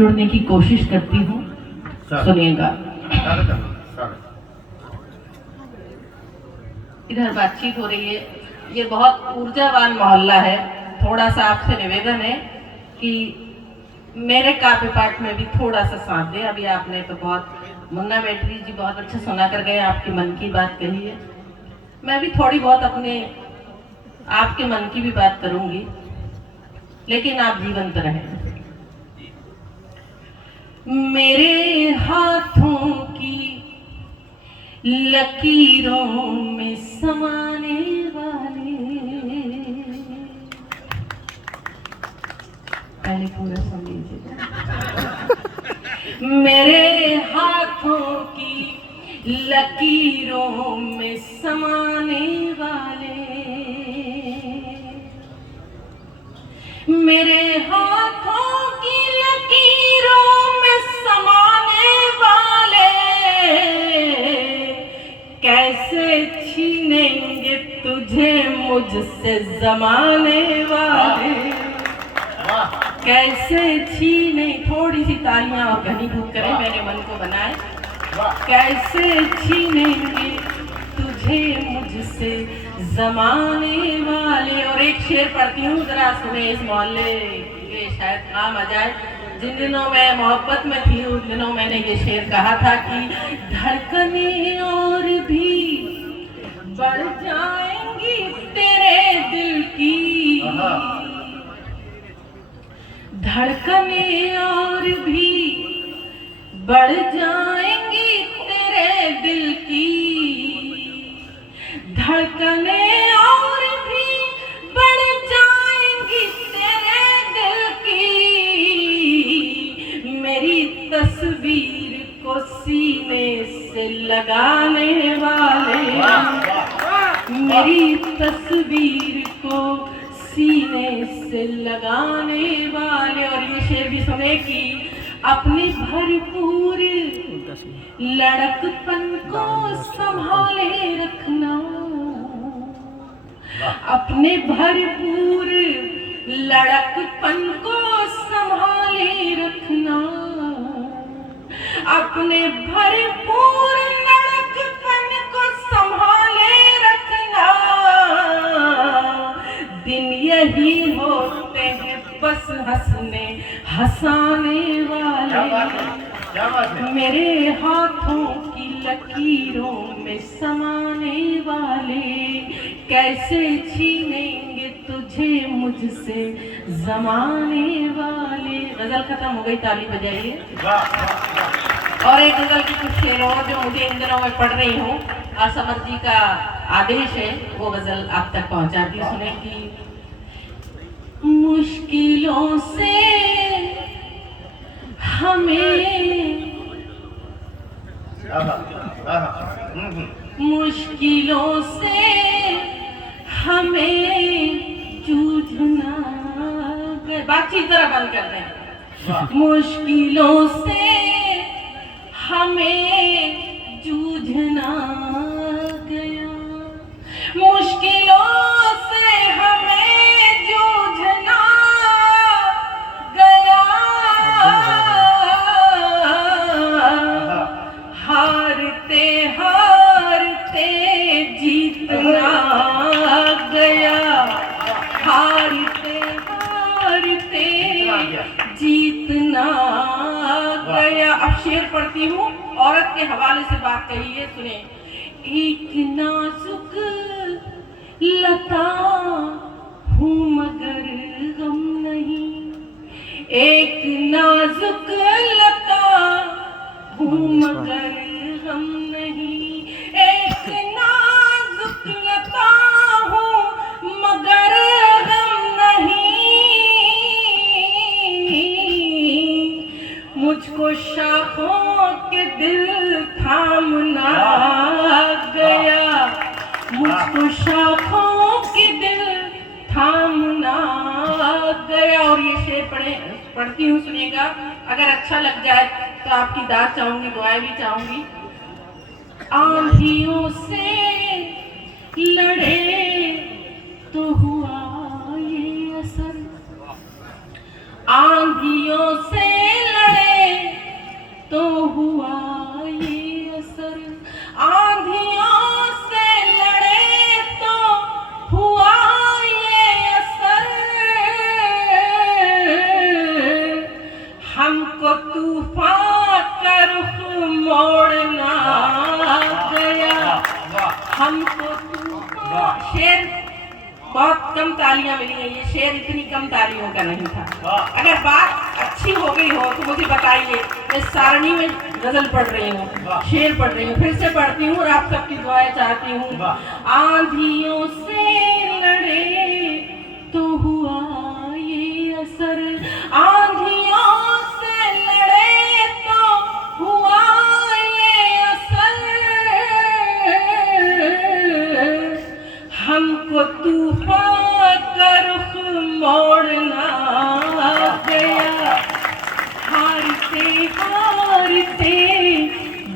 जुड़ने की कोशिश करती हूँ, सुनिएगा। इधर बातचीत हो रही है, ये बहुत ऊर्जावान मोहल्ला है। थोड़ा सा आपसे निवेदन है कि मेरे काव्य पाठ में भी थोड़ा सा साथ दे। अभी आपने तो बहुत, मुन्ना मेटरी जी बहुत अच्छा सुना कर गए, आपके मन की बात कही है। मैं भी थोड़ी बहुत अपने आपके मन की भी बात करूंगी, लेकिन आप जीवंत रहें। मेरे हाथों की लकीरों में समाने वाले, पहले पूरा सुन लीजिएगा। मेरे हाथों की लकीरों में समाने वाले, मेरे हाथों की लकीरों में समाने वाले, कैसे छीनेंगे तुझे मुझसे जमाने वाले, कैसे छीने। थोड़ी सी तालियां और घनीभूत करें, मेरे मन को बनाए। कैसे छीनेंगे तुझे मुझसे जमाने वाले। और एक शेर पढ़ती हूँ, जरा सुने इस मोहल्ले, ये शायद काम आ जाए। जिन दिनों मैं मोहब्बत में थी उन दिनों मैंने ये शेर कहा था कि धड़कने और भी बढ़ जाएंगी तेरे दिल की, धड़कने और भी बढ़ जाएंगी तेरे दिल की, धड़कने और भी बढ़ जाएंगी तेरे दिल की, मेरी तस्वीर को सीने से लगाने वाले, मेरी तस्वीर को सीने से लगाने वाले। और ये शेर भी सुने कि अपनी भरपूर लड़कपन को संभाले रखना, अपने भरपूर लड़कपन को संभाले रखना, अपने भरपूर लड़कपन को संभाले रखना, दिन यही होते हैं बस हंसने हंसाने वाले, मेरे हाथों की लकीरों में समाने वाले, कैसे छीनेंगे तुझे मुझसे जमाने वाले। गजल खत्म हो गई, ताली बजाइए। और एक गजल की कुछ शेर और जो मुझे इन दिनों में पढ़ रही हूँ, असमर जी का आदेश है, वो गजल आप तक पहुँचाती हूँ। सुने कि मुश्किलों से हमें, मुश्किलों से हमें जूझना, बातचीत जरा बंद कर दें। मुश्किलों से हमें जूझना गया, मुश्किलों से हमें जूझना गया, हारते हारते जीतना गया, हारते हारते जीतना गया। अब शेर पढ़ती हूँ, औरत के हवाले से बात कही है, सुने। एक नाजुक लता हूँ मगर गम नहीं, एक नाजुक लता हूँ मगर गम नहीं, एक नाजुक लता हूँ मगर गम नहीं, मुझको शाखों के दिल थामना गया, मुझको शाखों के दिल थामना गया। और ये शेर पढ़ती हूँ, सुनिएगा। अगर अच्छा लग जाए तो आपकी दाद चाहूंगी, दुआएं भी चाहूंगी। आंधियों से लड़े तो हुआ ये असर, आंधियों से लड़े हमको तूफान का रुख मोड़ना गया, हमको तूफान। शेर बहुत कम तालियां मिली हैं, ये शेर इतनी कम तालियों का नहीं था। अगर बात अच्छी हो गई हो तो मुझे बताइए। मैं सारणी में गजल पढ़ रही हूँ, शेर पढ़ रही हूँ, फिर से पढ़ती हूँ और आप सबकी दुआएं चाहती हूँ। आंधियों से लड़े तो हुआ ये असर, आंधियों से लड़े तो हुआ ये असर, हमको तूफान का रुख मोड़ना गया, हारते हारते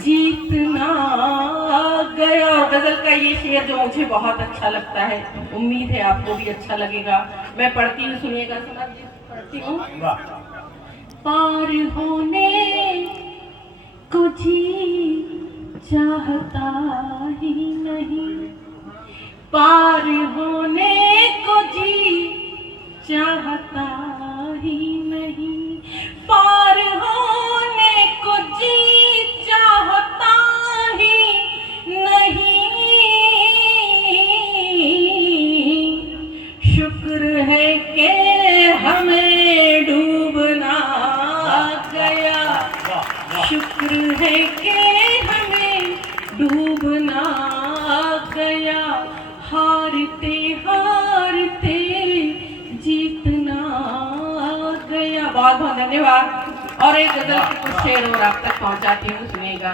जीतना गया। गजल का ये शेर जो मुझे बहुत अच्छा लगता है, उम्मीद है आपको भी अच्छा लगेगा। मैं पढ़ती हूँ, सुनिएगा। सुना पढ़ती हूँ। पार होने को जी चाहता ही नहीं, पार होने को जी चाहता ही नहीं, पार होने को जी चाहता ही नहीं, शुक्र है कि हमें डूबना गया, शुक्र है कि हमें डूबना गया, हारते हारते जीतना गया। बहुत बहुत धन्यवाद। और एक गजल के कुछ शेर और आप तक पहुंचाती हूँ, सुनिएगा।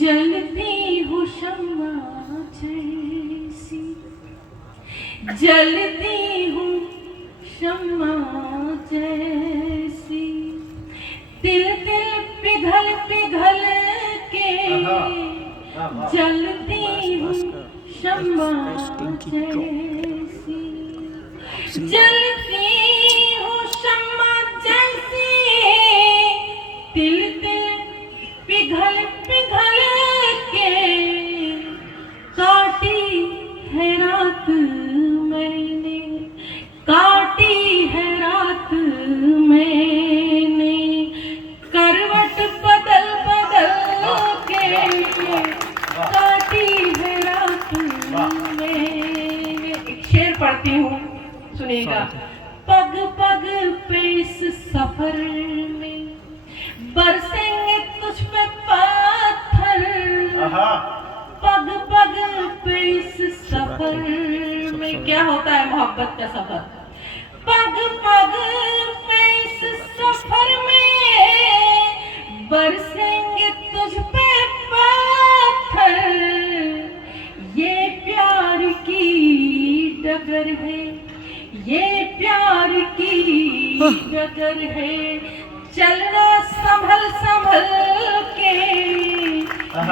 जलती हूँ शम्मा जैसी, जलती हूँ शम्मा जैसी, दिल दिल पिघल पिघल के जलती हूँ शम्मा जैसी, जलती हूँ शम्मा जैसी, दिल दिल पिघल पिघल के, काटी है रात मैंने, काटी है रात मैंने, करवट बदल बदल के, काटी है रात मैंने। एक शेर पढ़ती हूँ, सुनिएगा। पग पग पे इस सफर में बरसेंगे तुझ पे पत्थर, पग पग पे इस सफर में। क्या होता है मोहब्बत का सफर? पग पग पे इस सफर में बरसेंगे तुझ पे पत्थर, ये प्यार की डगर है, ये प्यार की डगर है, चलना संभल संभल के,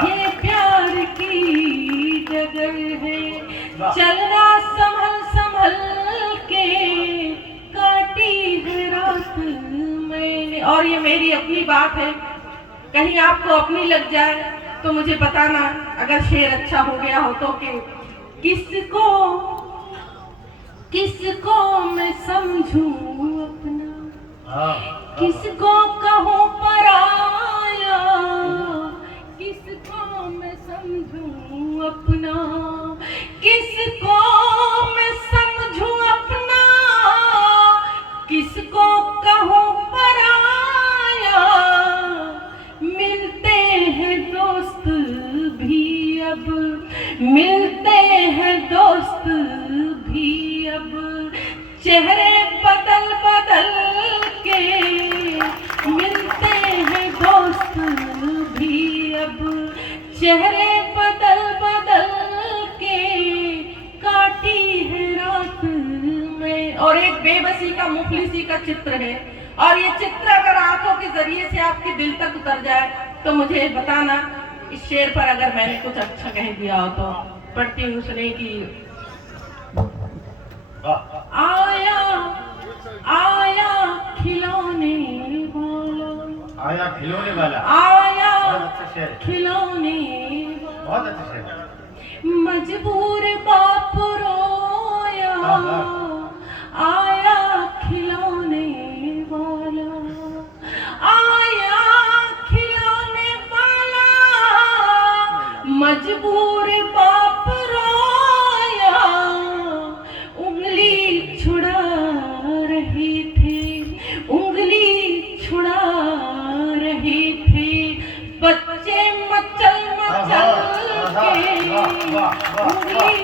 ये प्यार की डगर है, चलना संभल संभल के, काटी है रात मैंने। और ये मेरी अपनी बात है, कहीं आपको अपनी लग जाए तो मुझे बताना, अगर शेर अच्छा हो गया हो तो। कि किसको किसको मैं समझूं अपना, किसको कहूँ पराया, किसको मैं समझूं अपना, किसको मैं समझूं अपना, किसको कहूँ पराया, मिलते हैं दोस्त भी अब, मिलते हैं दोस्त भी अब, चेहरे बदल बदल के, मिलते हैं दोस्त भी अब, चेहरे बदल बदल के, काटी है रात में। और एक बेबसी का मुफलिसी का चित्र है, और ये चित्र अगर आंखों के जरिए से आपके दिल तक उतर जाए तो मुझे बताना। इस शेर पर अगर मैंने कुछ अच्छा कह दिया हो तो। पढ़ती हूँ, सुने कि आया आया खिलौने वाला, आया खिलौने वाला, आया अच्छा शेर, खिलौने बहुत अच्छा शेर। मजबूर बाप रोया, आया खिलौने उंगली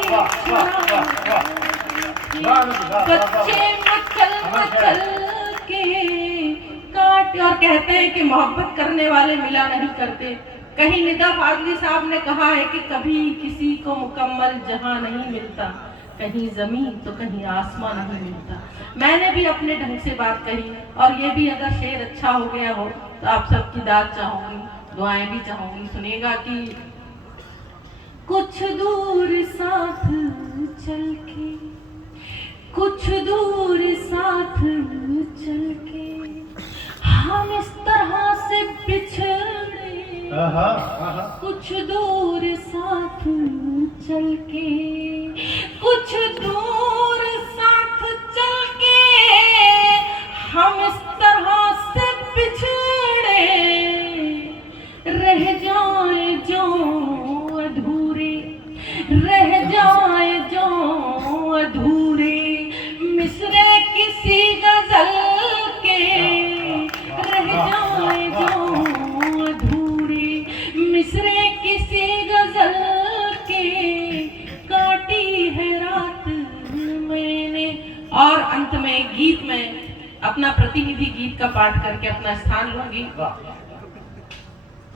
बच्चे मचल मचल के काट। और कहते हैं कि मोहब्बत करने वाले मिला नहीं करते। कहीं निदा फाजली साहब ने कहा है कि कभी किसी को मुकम्मल जहां नहीं मिलता, कहीं जमीन तो कहीं आसमान नहीं मिलता। मैंने भी अपने ढंग से बात कही, और ये भी अगर शेर अच्छा हो गया हो तो आप सबकी दाद चाहूंगी, दुआएं भी चाहूंगी। सुनिएगा कि कुछ दूर साथ चल के, कुछ दूर साथ चल के हम इस तरह से बिछड़े, कुछ दूर साथ चल के, कुछ दूर साथ चल के हम इस तरह से बिछड़े, रह जाए जो अधूरे, रह जाए जो अधूरे मिसरे किसी गजल के, रह जाए जो अधूरे मिसरे किसी गजल के, काटी है रात मैंने। और अंत में गीत में अपना प्रतिनिधि गीत का पाठ करके अपना स्थान लूंगी।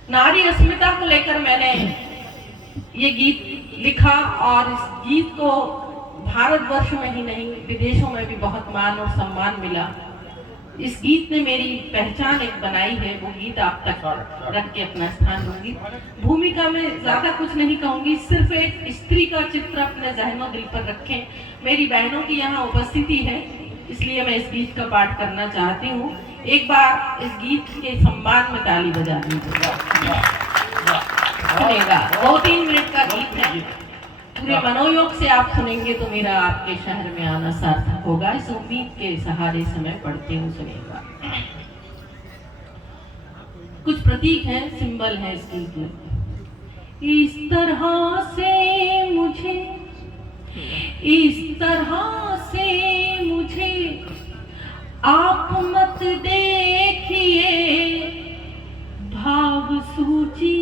नारी अस्मिता को लेकर मैंने ये गीत लिखा, और इस गीत को भारतवर्ष में ही नहीं विदेशों में भी बहुत मान और सम्मान मिला। इस गीत ने मेरी पहचान एक बनाई है, वो गीत आप तक रख के अपना स्थान लूंगी। भूमिका में ज्यादा कुछ नहीं कहूंगी, सिर्फ एक स्त्री का चित्र अपने जहनों दिल पर रखें। मेरी बहनों की यहाँ उपस्थिति है, इसलिए मैं इस गीत का पाठ करना चाहती हूँ। एक बार इस गीत के सम्मान में ताली बजा दीजिए। सुनेगा, 2-3 मिनट का गीत है, पूरे मनोयोग से आप सुनेंगे तो मेरा आपके शहर में आना सार्थक होगा। इस उम्मीद के सहारे से मैं पढ़ती हूँ, सुनेगा। कुछ प्रतीक हैं, सिंबल है इस गीत में। इस तरह से मुझे, इस तरह से मुझे आप मत देखिए, भाव सूची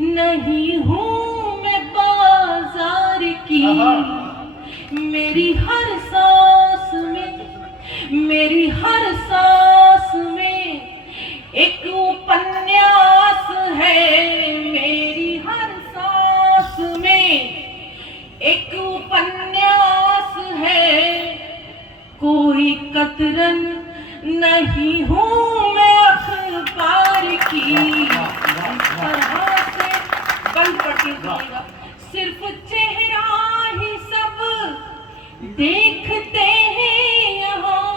नहीं हूँ मैं बाजार की। मेरी हर सांस में, मेरी हर सांस में एक उपन्यास है, मेरी हर सांस में एक उपन्यास है। कोई कतरन नहीं हूँ मैं अखबार की। तरह से बंद पट्टी देगा, सिर्फ चेहरा ही सब देखते हैं यहाँ,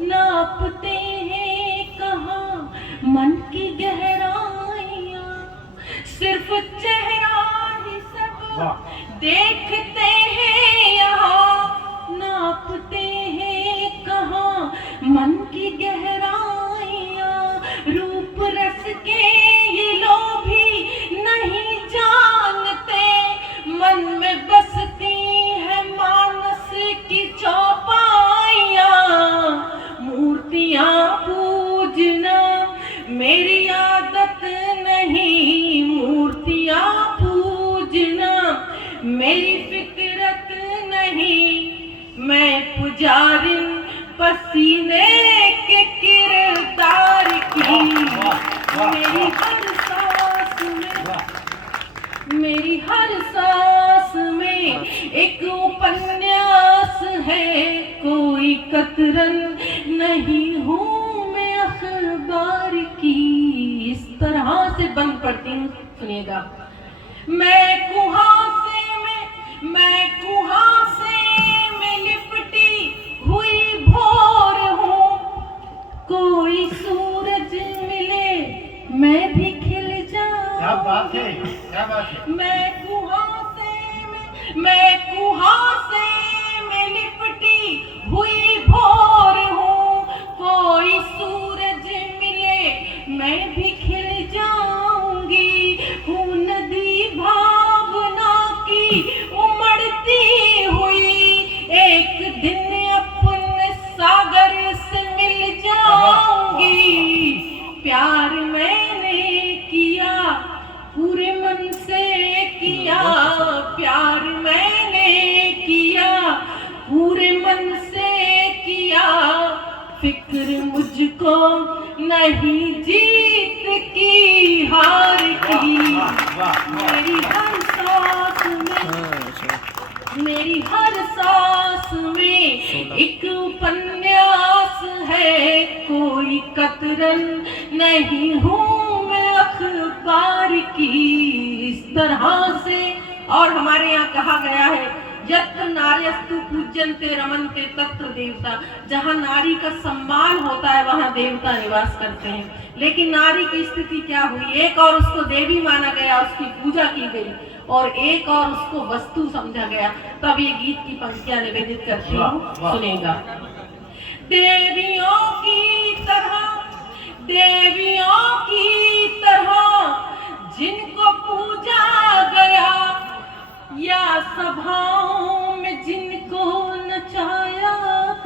नापते हैं कहाँ मन की गहराइयाँ। सिर्फ चेहरा ही सब देखते हैं यहाँ, नापते हैं कहाँ मन की गहराइयाँ। रूप रस के ये लोभी नहीं जानते, मन में बसती है मानस की चौपाइयाँ। मूर्तियाँ पूजना मेरी आदत नहीं, मूर्तियाँ पूजना मेरी फिक्रत नहीं। मैं पुजारिन पसीने के किरदार की। मेरी हर सांस में, मेरी हर सांस में एक उपन्यास है। कोई कतरन नहीं हूँ मैं अखबार की। इस तरह से बंद पड़ती हूँ, सुनिएगा। मैं कुहासे में, मैं कुहासे में लिपटी हुई भोर हूँ। कोई सूरज मिले मैं भी खिल जाऊं। क्या बात है, क्या बात है। मैं कुहासे में, मैं कुहासे में लिपटी हुई भोर हूँ। कोई सूरज मिले मैं भी खिल जाऊंगी। हूँ नदी भावना की उमड़ती हुई, एक दिन अपने सागर से मिल जाऊंगी। प्यार मैंने किया पूरे मन से किया, प्यार मुझको नहीं जीत की हार की। मेरी हर सांस में, मेरी हर सांस में एक उपन्यास है, कोई कतरन नहीं हूँ मैं अखबार की। इस तरह से, और हमारे यहाँ कहा गया है यत्र नार्यस्तु पूज्यन्ते रमन्ते तत्र देवता, जहाँ नारी का सम्मान होता है वहाँ देवता निवास करते हैं। लेकिन नारी की स्थिति क्या हुई, एक और उसको देवी माना गया, उसकी पूजा की गई, और एक और उसको वस्तु समझा गया। तब ये गीत की पंक्तियां निवेदित करती हूँ, सुनेगा। देवियों की तरह, देवियों की तरह जिनको पूजा गया, या सभाओं में जिनको नचाया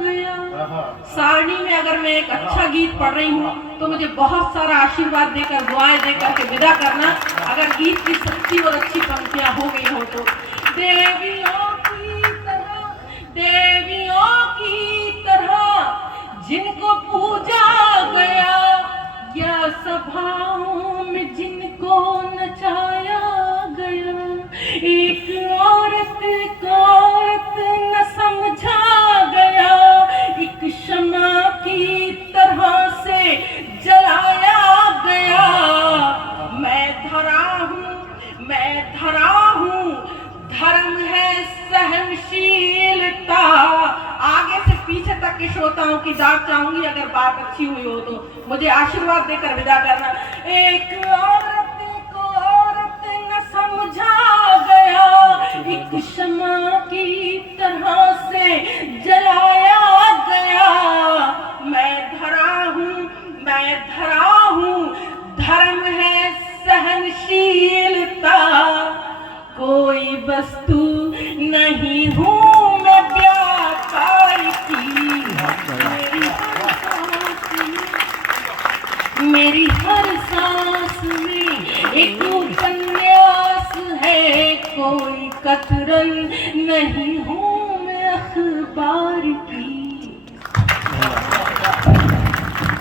गया। सारणी में अगर मैं एक अच्छा गीत पढ़ रही हूँ तो मुझे बहुत सारा आशीर्वाद देकर, दुआएं देकर के विदा करना, अगर गीत की सच्ची और अच्छी पंक्तियां हो गई हो तो। देवियों की तरह, देवियों की तरह जिनको पूजा गया, या सभाओं में जिनको नचाया गया। एक औरत को औरत न समझा गया, एक शमा की तरह से जलाया गया। मैं धरा हूँ, मैं धरा हूँ, धर्म है सहनशीलता। आगे से पीछे तक के श्रोताओं की दाद चाहूंगी, अगर बात अच्छी हुई हो तो मुझे आशीर्वाद देकर विदा करना। एक औरत को औरत न समझा गया, एक शमा की तरह से जलाया गया। मैं धरा हूँ, मैं धरा हूँ, धर्म है सहनशीलता। कोई वस्तु नहीं हूँ मैं व्यापार की। मेरी हर सांस में एक उपन्यास है, कोई कतरन नहीं हूँ मैं अखबार